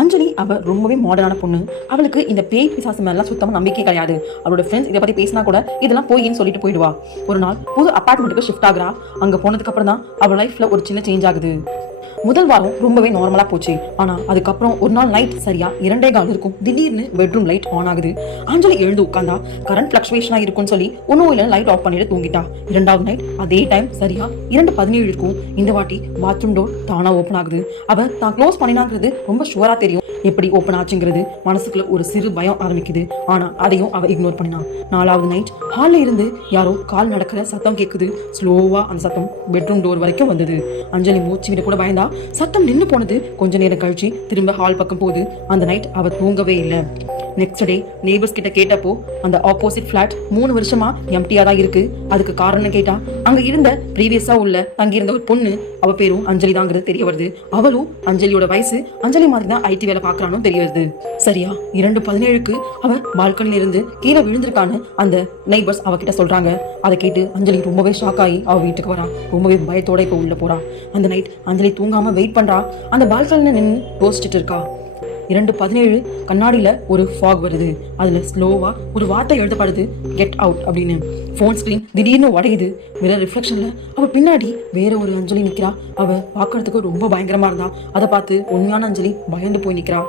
அஞ்சலி அவ ரொம்பவே மாடர்னான பொண்ணு. அவளுக்கு இந்த பேய் பிசாசு மேலாம் சுத்தமா நம்பிக்கை கிடையாது. அவளோட ஃப்ரெண்ட்ஸ் இதை பத்தி பேசினா கூட இதெல்லாம் போயின்னு சொல்லிட்டு போயிடுவா. ஒரு நாள் புது அபார்ட்மெண்ட்டுக்கு ஷிஃப்ட் ஆகுறா. அங்க போனதுக்கு அப்புறம் தான் அவள் லைஃப்ல ஒரு சின்ன சேஞ்ச் ஆகுது. முதல் வாரம் ரொம்பவே நார்மலா போச்சு. ஆனா அதுக்கப்புறம் ஒரு நாள் நைட் சரியா 2:15 இருக்கும். திடீர்னு பெட்ரூம் லைட் ஆன் ஆகுது. அஞ்சலி எழுந்து உட்கார்ந்தா. கரண்ட் பிளக்சுவேஷனா இருக்கும்னு சொல்லி ஒன்னும் இல்ல லைட் ஆஃப் பண்ணிட்டு தூங்கிட்டா. இரண்டாவது நைட் அதே டைம் சரியா 2:17 இருக்கும். இந்த வாட்டி பாத்ரூம் டோர் தானா ஓபன் ஆகுது. அவ தான் க்ளோஸ் பண்ணினாங்கிறது ரொம்ப ஷுவரா தெரியும். எப்படி ஓப்பன் ஆச்சுங்கிறது மனசுக்குள்ள ஒரு சிறு பயம் ஆரம்பிக்குது. ஆனா அதையும் அவ இக்னோர் பண்ணினான். நாலாவது நைட் ஹால்ல இருந்து யாரோ கால் நடக்கிற சத்தம் கேட்குது. ஸ்லோவா அந்த சத்தம் பெட்ரூம் டோர் வரைக்கும் வந்தது. அஞ்சலி மூச்சு விட கூட பயந்தா. சத்தம் நின்று போனது. கொஞ்ச நேரம் கழிச்சு திரும்ப ஹால் பக்கம் போகுது. அந்த நைட் அவ தூங்கவே இல்லை. நெக்ஸ்ட் டே நெய்பர்ஸ் கிட்ட கேட்டப்போ அந்த ஆப்போசிட் ஃபிளாட் 3 வருஷமா எம்டியா தான் இருக்கு. அதுக்கு காரணம் கேட்டா அங்க இருந்த ப்ரீவியஸா உள்ள தங்கியிருந்த ஒரு பொண்ணு, அவ பேரும் அஞ்சலி தாங்கிறது தெரிய வருது. அவளும் அஞ்சலியோட வயசு, அஞ்சலி மாதிரி தான் ஐடி வேலை பாக்குறான்னு தெரிய வருது. சரியா 2:17க்கு அவ பால்கனில இருந்து கீழே விழுந்திருக்கான்னு அந்த நெய்பர்ஸ் அவகிட்ட சொல்றாங்க. அதை கேட்டு அஞ்சலி ரொம்பவே ஷாக் ஆகி அவ வீட்டுக்கு வரா. ரொம்பவே பயத்தோட இப்ப உள்ள போறா. அந்த நைட் அஞ்சலி தூங்காம வெயிட் பண்றா. அந்த பால்கனில நின்று யோசிச்சுட்டு இருக்கா. 2:17 கண்ணாடியில ஒரு ஃபாக் வருது. அதுல ஸ்லோவா ஒரு வார்த்தை எழுதப்படுது, கெட் அவுட் அப்படின்னு. ஃபோன் ஸ்கிரீன் திடீர்னு உடையுது. மிரர் ரிஃப்ளெக்ஷன்ல அவ பின்னாடி வேற ஒரு அஞ்சலி நிக்கிறா. அவ பாக்குறதுக்கு ரொம்ப பயங்கரமா இருந்தா. அதை பார்த்து உண்மையான அஞ்சலி பயந்து போய் நிக்கிறா.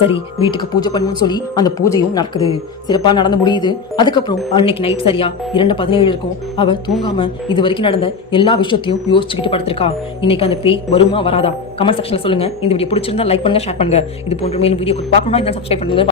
சரி வீட்டுக்கு பூஜை பண்ணுவோம்னு சொல்லி அந்த பூஜையும் நடக்குது. சிறப்பா நடந்து முடியுது. அதுக்கப்புறம் அன்னைக்கு நைட் சரியா 2:17 இருக்கும். அவ தூங்காம இது வரைக்கும் நடந்த எல்லா விஷயத்தையும் யோசிச்சுக்கிட்டு படுத்திருக்கா. இன்னைக்கு அந்த பேய் வருமா வராதா? கமெண்ட் செக்ஷன்ல சொல்லுங்க. இந்த வீடியோ பிடிச்சிருந்தா லைக் பண்ணுங்க, ஷேர் பண்ணுங்க. இது போன்ற மேலும் வீடியோ பார்க்கணும்னா இதை சப்ஸ்கிரைப் பண்ணுங்க.